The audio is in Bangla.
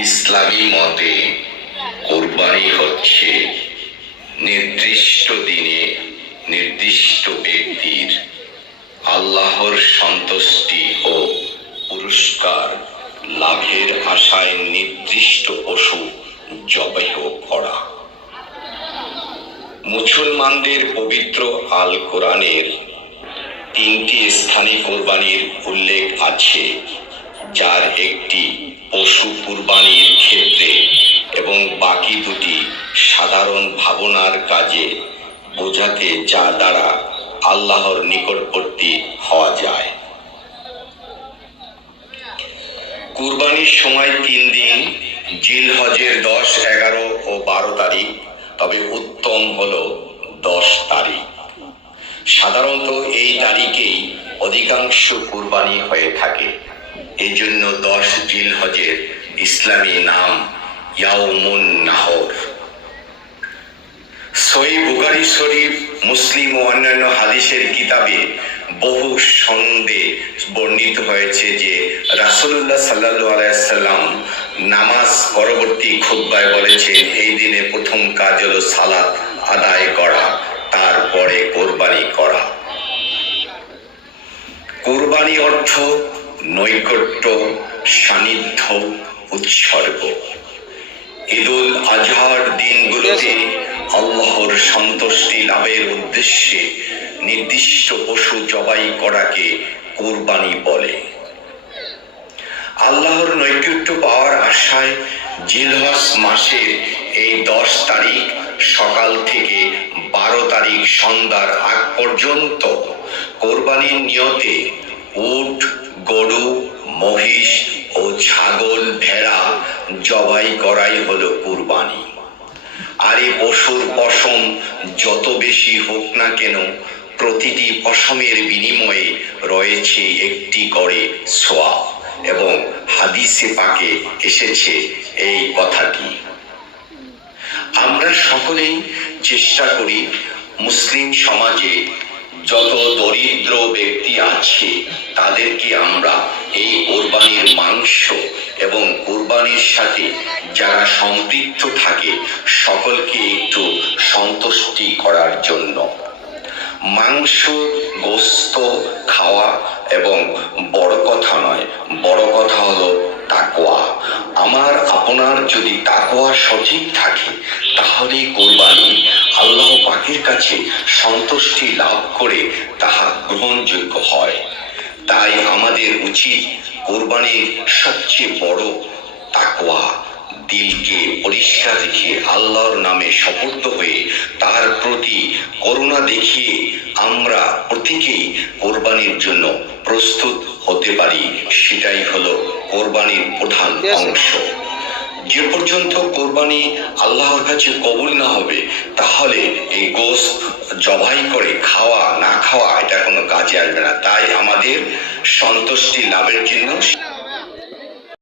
ইসলামী মতে কোরবানি হচ্ছে নির্দিষ্ট দিনে নির্দিষ্ট ব্যক্তির আল্লাহর সন্তুষ্টি ও পুরস্কার লাভের আশায় নির্দিষ্ট পশু জবাই করা। মুসলমানদের পবিত্র আল কোরআনের 3টি স্থানে কোরবানির উল্লেখ আছে, যার একটি পশু কুরবানির ক্ষেত্রে এবং বাকি দুটি সাধারণ ভাবনার কাজে বোঝাতে, যা দ্বারা আল্লাহর নিকটবর্তী হওয়া যায়। কুরবানির সময় 3 দিন, জিলহজের 10, 11 ও 12 তারিখ, তবে উত্তম হলো 10 তারিখ। সাধারণত এই তারিখেই অধিকাংশ কুরবানি হয়ে থাকে। এই জন্য 10 জিলহজের ইসলামী নাম ইয়াউমুন নাহর। সহিহ বুখারী শরীফ, মুসলিম ও অন্যান্য হাদিসের কিতাবে বহু সন্দে বর্ণিত হয়েছে যে রাসূলুল্লাহ সাল্লাল্লাহু আলাইহি সাল্লাম নামাজ পরবর্তী খুতবায় বলেছেন, এই দিনে প্রথম কাজ হলো সালাত আদায় করা, তারপরে কোরবানি করা। কোরবানি অর্থ নৈকট্য, সান্নিধ্য, উৎসর্গ। ঈদুল আজহার দিনগুলোতে আল্লাহর সন্তুষ্টি লাভের উদ্দেশ্যে নির্দিষ্ট পশু জবাই করাকে কোরবানি বলে। আল্লাহর নৈকট্য পাওয়ার আশায় জিলহজ মাসের এই 10 তারিখ সকাল থেকে 12 তারিখ সন্ধ্যার আগ পর্যন্ত কোরবানির নিয়তে উট, গরু, মহিষ ও ছাগল, ভেড়া জবাই করাই হলো কুরবানি। আর এই পশুর পশম যত বেশি হোক না কেন, প্রতিটি পশমের বিনিময়ে রয়েছে একটি করে সওয়াব, এবং হাদিসে পাকে এসেছে এই কথাটি। আমরা সকলেই চেষ্টা করি মুসলিম সমাজে যত দরিদ্র ব্যক্তি আছে তাদেরকে আমরা এই কোরবানির মাংস এবং কোরবানির সাথে যারা সম্পৃক্ত থাকে সকলকে একটু সন্তুষ্টি করার জন্য। মাংস, গোশত খাওয়া এবং বড় কথা নয়, বড় কথা হলো তাকওয়া। আমার আপনার যদি তাকওয়া সঠিক থাকে তাহলে কোরবানি আল্লাহ পাকের কাছে সন্তুষ্টি লাভ করে তাহা গ্রহণযোগ্য হয়। তাই আমাদের উচিত কোরবানির সবচেয়ে বড় তাকওয়া, দিলকে পরিষ্কার রেখে আল্লাহর নামে সপর্দ হয়ে তার প্রতি করুণা দেখিয়ে আমরা প্রত্যেকেই কোরবানির জন্য প্রস্তুত হতে পারি। সেটাই হলো কোরবানির প্রধান অংশ। যে পর্যন্ত কোরবানি আল্লাহর কাছে কবুল না হবে, তাহলে এই গোশত জবাই করে খাওয়া না খাওয়া এটা কোনো কাজে আসবে না। তাই আমাদের সন্তুষ্টি লাভের জন্য